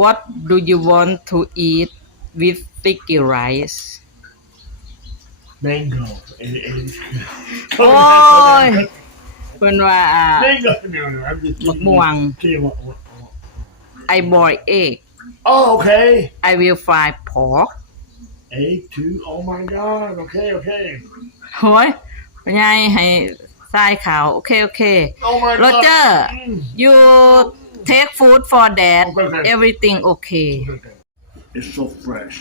What do you want to eat with sticky rice Mango. And, and โอ้ย เพิ่นว่าอ่า Mango. No, no, I'm just Mực kidding. muồng. Tell you what, what, what. I boil egg Oh, okay. I will fry pork Egg too. Oh my God. Okay, okay. โอ้ยพ่อใหญ่ให้ทรายขาวโอเคโอเค Oh my God. Roger Mm. you take food for that Okay, okay. everything okay Okay. It's so fresh.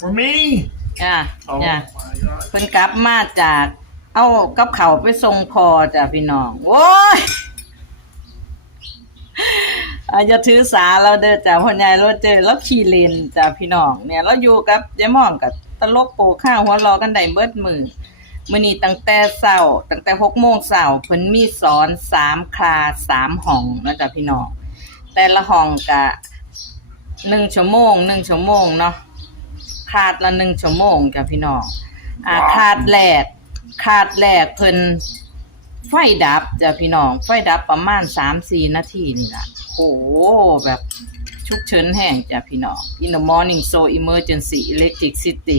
For me? จ้ะ Oh จ้ะ my God. เพิ่นกลับมาจาก เอากับเขาวไปส่งพอจ้ะพี่น้องโอ้ยอาอย่าถือสาเราเด้อจ้ะพ่อใหญ่เราเจอแล้วขี่เลนจ้ะพี่น้องเนี่ยเราอยู่กับยายม่อมกับตลกโปกข้าวหัวเราะกันได้เบิดมือ มื้อนี้ตั้งแต่เช้าตั้งแต่6โมงเช้าเพิ่นมีสอน3คลาสามห้องนะจ้ะพี่น้องแต่ละห้องก็1ชั่วโมง1ชั่วโมงเนาะคลาดละ1ชั่วโมงจ้ะพี่น้องอ่าว้าวคาดแรกคาดแรกเพิ่นไฟดับจ้ะพี่น้อง ไฟดับประมาณ3-4นาทีนี่ล่ะโหแบบฉุกเฉินแห้งจ้ะพี่น้อง In the morning so emergency electricity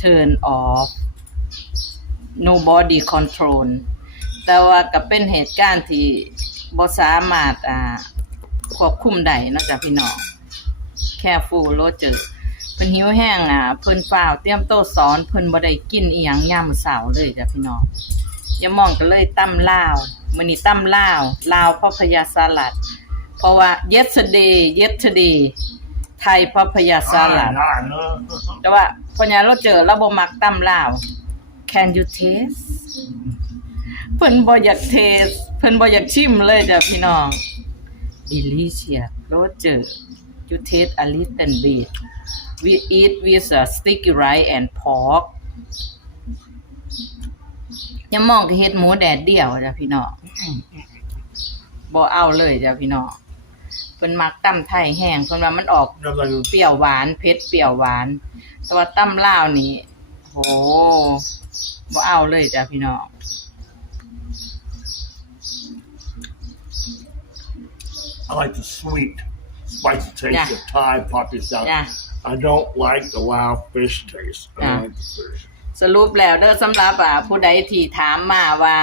turn off nobody control แต่ว่าก็เป็นเหตุการณ์ที่บ่สามารถอ่าควบคุมได้เนาะจ้ะพี่น้อง careful โลเจอเพิ่นหิวแห้งอะเพิ่นฟ้าวเตรียมโต๊ะสอนเพิ่นบ่ได้กินอีหยังยามมื้อเช้าเลยจ้ะพี่น้องยายมองก็เลยตำลาวมื้อนี้ตำลาวลาวพระพยาสลัด เพราะว่า yesterday yesterday ไทยพระพยาสลัด Ah, ah, แต่ว่าพ่อใหญ่เราเจอเราบ่มักตำลาว Can you taste เพิ่นบ่อยากเทสเพิ่นบ่อยากชิมเลยจ้ะพี่น้อง Delicious โรเจอ You taste a little bit We eat with a sticky rice and pork ยังมองก็เฮ็ดหมูแดดเดียวจ้ะพี่น้องบ่เอาเลยจ้ะพี่น้องเพิ่นมักตำไทยแห้งเพิ่นว่ามันออก No, no, no. เปรี้ยวหวานเผ็ดเปรี้ยวหวาน แต่ว่าตั้มลาวนี่โห บ่เอาเลยจ้ะพี่น้อง I like the sweet, spicy taste Yeah. of Thai poppy salad. จ้ะ I don't like the wild fish taste. I Yeah. like the fish. สรุปแล้วเด้อสำหรับอ่าผู้ใดที่ถามมาว่า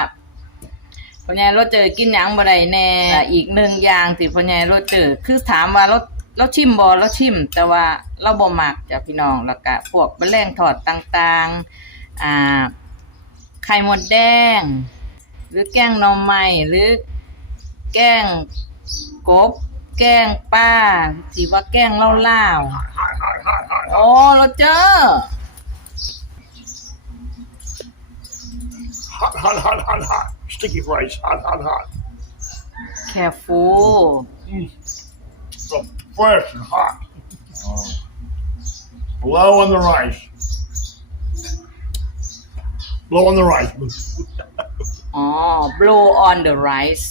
พ่อใหญ่รถเจอกินหยังบ่ได้แน่อ่าอีกหนึ่งอย่างที่พ่อใหญ่รถเจอคือถามว่ารถเราชิมบ่เราชิม แต่ว่าเราบ่มักจ้ะพี่น้องแล้วก็พวกแมลงทอดต่าง ๆ อ่า ไข่มดแดง หรือแกงหน่อไม้หรือแกงกบ แกงป้าสิว่าแกงเล่าวๆ Hot, hot, hot, hot, โอ้ hot. โรเจอร์ Hot, hot, hot, hot, hot. Sticky rice. Hot, hot, hot. careful So fresh and hot. Blow on the rice. Blow on the rice. อ๋อ blow on the rice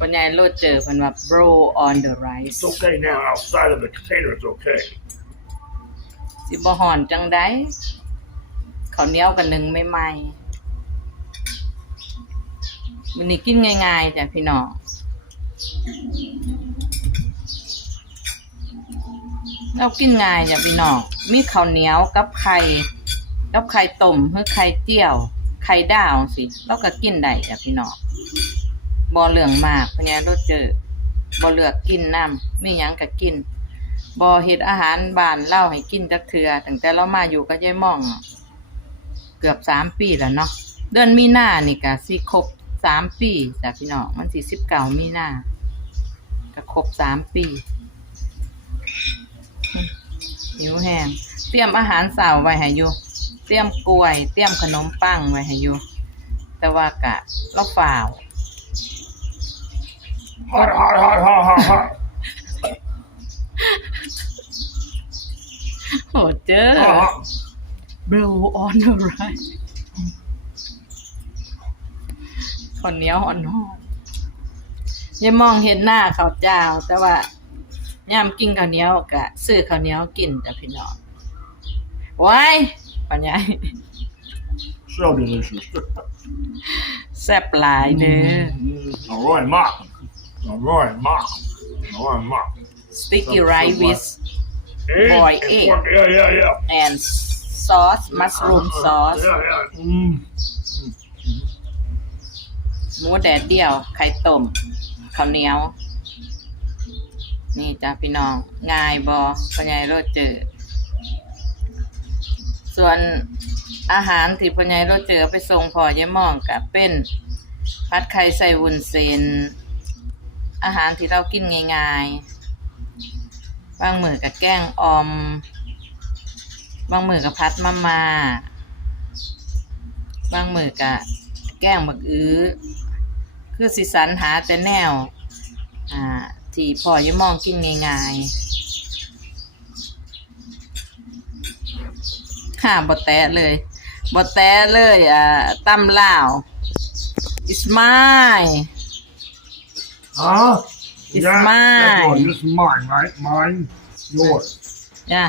ปัญญาโรเจอร์เพิ่นว่า blow on the rice It's okay now. Outside of the container, it's okay. สิบ่ฮ้อนจังได๋ข้าวเหนียวกันหนึ่งไม่ไหม้มื้อนี้กินง่ายๆจ้ะพี่น้องเรากินง่ายจ้ะพี่น้องมีข้าวเหนียวกับไข่ กับไข่ต้มหรือไข่เจียว ไข่ดาวสิเราก็กินได้จ้ะพี่น้องบ่เรื่องมากเพราะงั้เราเจอบ่เลือกกินน้ำมียังก็กินบ่เฮ็ดอาหารบ้านเล่าให้กินจักเทือตั้งแต่เรามาอยู่กับยายม่อง เกือบสามปีแล้วเนาะเดือนมีนานี่ก็สิครบสามปีจ้ะพี่น้องมันสิสิบเก้ามีนาก็ครบสามปีหิวแห้งเตรียมอาหารสาวไว้ให้อยู่ ตรียมกล้วย เตรียมขนมปังไว้ให้อยู่ แต่ว่ากะเราฝ่าว Hot, hot, hot, hot, hot, hot. โหเจอ hot, hot. blow on the right คนเหนี้ยวอ่อนหอนอย่ามองเห็นหน้าเขาวเจ้า แต่ว่าย่ามกินข้าวเหนียวกะซื้อข้าวเหนียวกินแต่พี่น้องไว้ ปัญญา So delicious. แซ่บหลายเด้ออร่อยมากอร่อยมากอร่อยมาก sticky rice with Hey, Boy, it's egg. what- Yeah, yeah, yeah. and sauce mushroom sauce Yeah, yeah. Mm. หมูแดดเดียว ไข่ต้มข้าวเหนียว นี่จ้ะพี่น้อง ง่ายบอพ่อใหญ่โรเจอ ส่วนอาหารที่พ่อใหญ่โรเจอไปส่งพ่อยายมองกับเป็นผัดไข่ใส่วุ้นเส้นอาหารที่เรากินง่ายๆบางมือกับแกงออม บางมือกับพัดมามาบางมือกับแกงบักอื้อคือสิสันหาแต่แนว อ่า ที่พ่อจะมองกินง่ายๆ ค่ะบ่แตะเลยบ่แตะเลยอ่าตำลาว it's mine Huh? It's yeah, mine. That's all. This is mine, right? Mine. Yours. จ้ะ